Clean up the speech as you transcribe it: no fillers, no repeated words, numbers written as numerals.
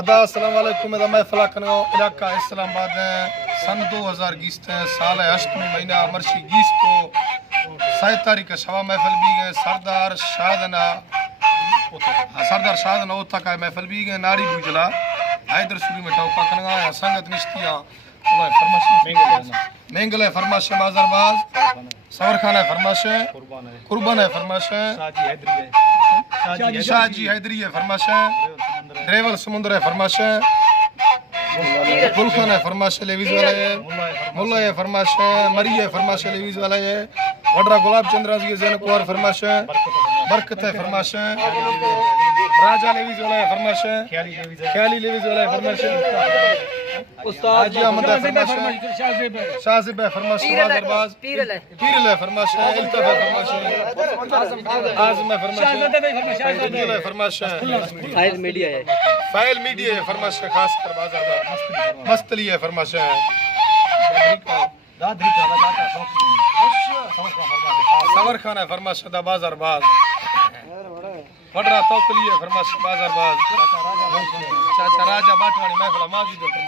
अदा अस्सलाम वालेकुम। महफिल इलाका इस्लामाबाद है। सन 2020 साल है अष्टमी महीना मर्शी 20 को 7 तारीख शवा महफिल भी गए सरदार शाहदना ओता का महफिल भी गए नारी बुजला हैदर सुरी में टोका कनगा संगत निश्तिया मेंगल है फरमाश बाजारबाज सवर खान है फरमाश कुर्बान है फरमाश शाहजी हैदरी है फरमाश ड्रेवर समुद्र है फरमाश गुलखान है फरमाश लेवीज वाला है मुल्ला है फरमाश मरी है फरमाश लेवीज वाला है वडरा गुलाब चंद्र जी जैन कुमार फरमाश बरकत है फरमाश राजा लेवीज वाला है फरमाश ख्याली लेवीज वाला है फरमाश उस्ताद जी अहमद है फरमाश शाहजिब है फरमाश बाजारबाज पीरल है फरमाश इल्तफ है फरमाश आजम है फरमाश है फरमाश फाइल मीडिया है फरमाश खास कर बाजारबाज मस्तली है फरमाश सवर खान है फरमाश बाजारबाज वडरा तौकली है फरमाश बाजारबाज चाचा राजा बाटवानी महफिल मौजूद है